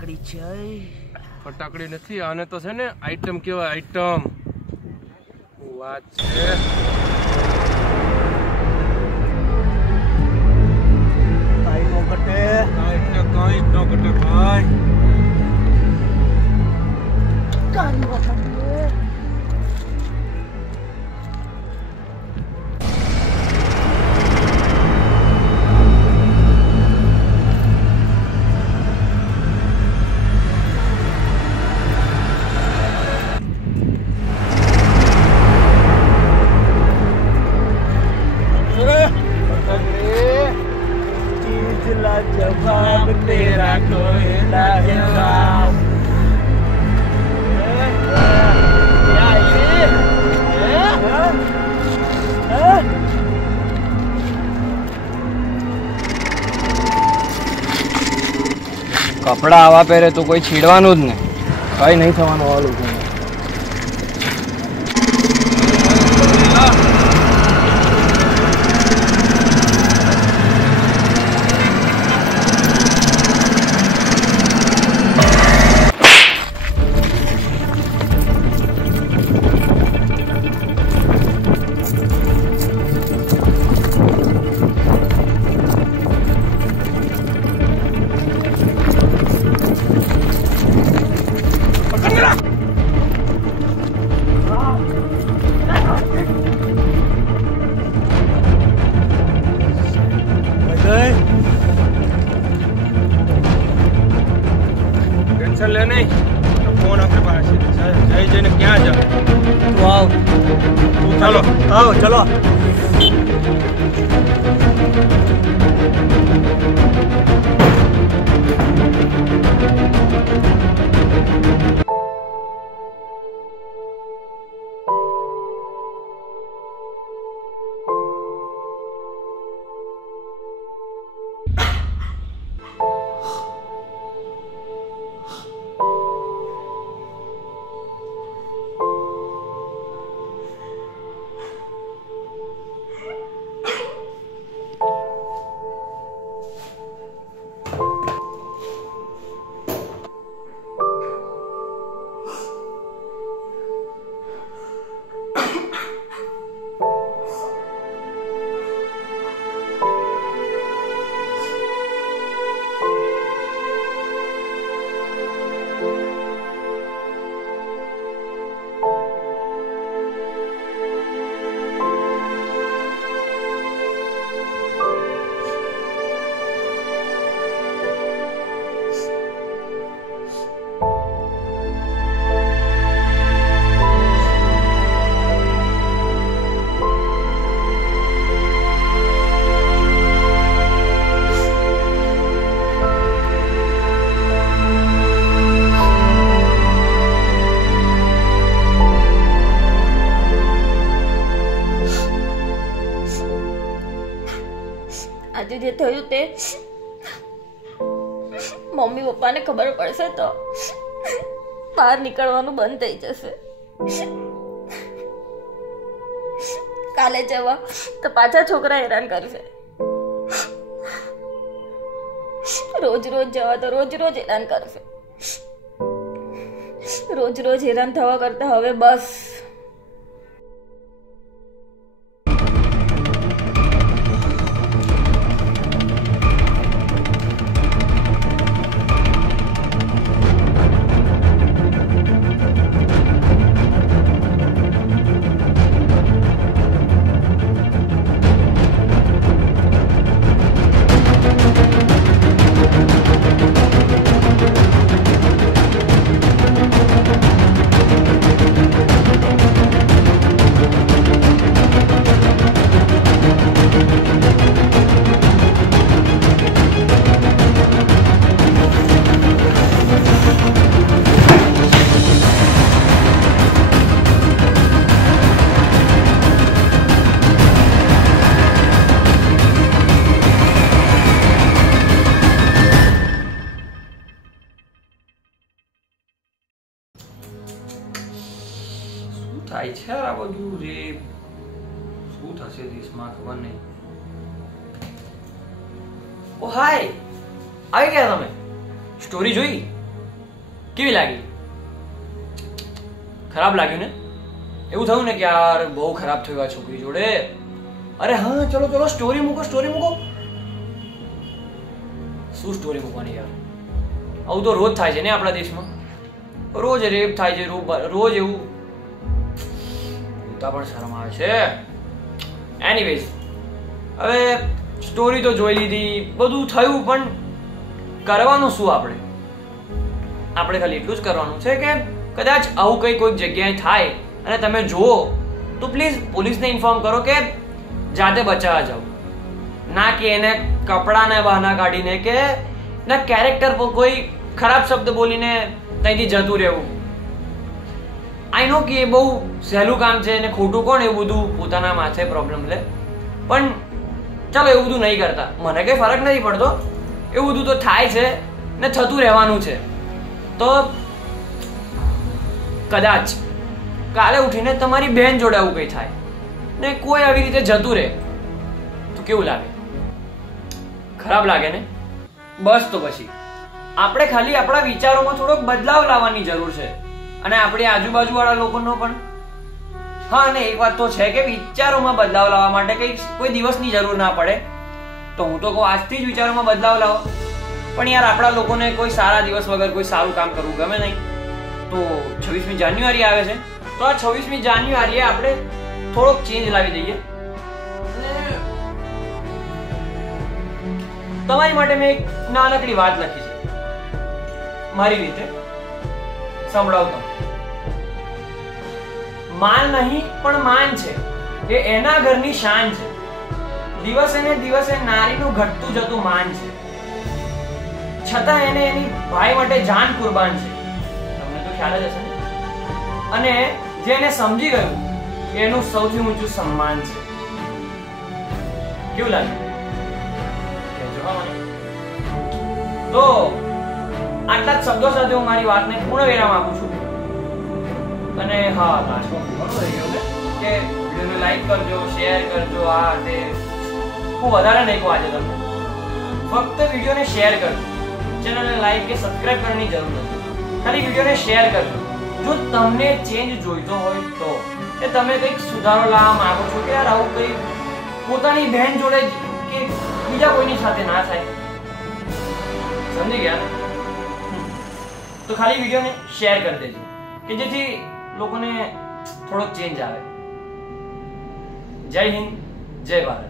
જય ફટાકડી નથી આને તો છે ને આઈટમ કેવાય આઈટમ વાત છે? ચૂલા જવાબ તેરા કોયલા જવાબ કપડાં આવા પહેરે તો કોઈ છીડવાનું જ નહીં. કઈ નહીં થવાનું આવા જય જઈને ક્યાં જા તું આવ ચાલો. આવ ચલો આજે મમ્મી પપ્પાને ખબર પડશે તો બહાર નીકળવાનું બંધ થઈ જશે. કાલે જવા તો પાછા છોકરા હેરાન કરશે. રોજ રોજ જવા તો રોજ રોજ હેરાન કરશે. રોજ રોજ હેરાન થવા કરતા હવે બસ. બધું રે શું થશે દેશમાં, ખબર નહીં. ઓ, હાય! આવી ગયા તમે? સ્ટોરી જોઈ? કેવી લાગી? ખરાબ લાગ્યું ને? એવું થયું ને કે યાર, બહુ ખરાબ થયું આ છોકરી જોડે. અરે હા, ચલો ચલો સ્ટોરી મૂકો સ્ટોરી મૂકો. શું સ્ટોરી મૂકવાની યાર? આવું તો રોજ થાય છે ને આપણા દેશમાં? રોજ રેપ થાય છે રોજ એવું જોતા પણ શરમ આવે છે. એનીવેઝ હવે સ્ટોરી તો જોઈ લીધી, બધું થયું, પણ કરવાનું શું આપણે? આપણે ખાલી એટલું જ કરવાનું છે કે કદાચ આવું કંઈ કોઈક જગ્યાએ થાય અને તમે જુઓ, તો પ્લીઝ પોલીસને ઇન્ફોર્મ કરો કે જાતે બચાવવા જાઓ. ના કે એને કપડાને બહાના કાઢીને કે ના કેરેક્ટર પર કોઈ ખરાબ શબ્દ બોલીને ત્યાંથી જતું રહેવું. આઈ નો કે એ બહુ સહેલું કામ છે અને ખોટું કોણ એવું બધું પોતાના માથે પ્રોબ્લેમ લે. પણ ચાલો એવું બધું નહીં કરતા. મને કંઈ ફરક નથી પડતો. એવું બધું તો થાય છે ને થતું રહેવાનું છે. તો કદાચ કાલે ઉઠીને તમારી બહેન જોડે આવું કંઈ થાય. ને કોઈ આવી રીતે જતું રહે. તો કેવું લાગે? ખરાબ લાગે ને? બસ તો પછી. આપણે ખાલી આપણા વિચારોમાં થોડોક બદલાવ લાવવાની જરૂર છે. અને આપણી આજુબાજુ વાળા લોકોનો પણ. હા, અને એક વાત તો છે કે વિચારોમાં બદલાવ લાવવા માટે કઈ કોઈ દિવસની જરૂર ના પડે. તો હું તો કહું, આજથી જ વિચારોમાં બદલાવ લાવો. પણ યાર, આપણા લોકોને કોઈ સારા દિવસ વગર કોઈ સારું કામ કરવું ગમે નહીં. તો છવ્વીસમી જાન્યુઆરી આવે છે. તો આ છવ્વીસમી જાન્યુઆરીએ આપણે થોડોક ચેન્જ લાવી દઈએ. તમારી માટે મેં એક નાનકડી વાત લખી છે. મારી રીતે. સંભળાવતો. માલ નહીં, પણ માન છે. એ એના ઘરની શાન છે. દિવસે ને દિવસે નારીનું ઘટતું જતું માન છે. છતાં એને એની ભાઈ માટે જાન કુરબાન છે. તમને તો ખ્યાલ જ હશે અને જે એને સમજી ગયું, એનું સૌથી ઊંચું સન્માન છે. કેવું લાગે. તો આટલા જ શબ્દો સાથે હું મારી વાતને પૂર્ણ વિરામ આપું છું. અને હા કે વિડીયોને લાઈક કરજો શેર કરજો, આ તે. હું વધારે નહીં કહું આજે તમને. ફક્ત વિડીયોને શેર કરજો. ચેનલને લાઈક કે સબસ્ક્રાઇબ કરવાની જરૂર નથી. ખાલી વિડીયોને શેર કરજો. જો તમને ચેન્જ જોઈતો હોય તો, કે તમે કંઈક સુધારો લાવવા માંગો છો કે યાર આવું કંઈ પોતાની બહેન જોડે કે બીજા કોઈની સાથે ના થાય. સમજી ગયા? તો ખાલી વિડીયોને શેર કરી દેજો, કે જેથી લોકોને થોડોક ચેન્જ આવે. જય હિન્દ, જય ભારત.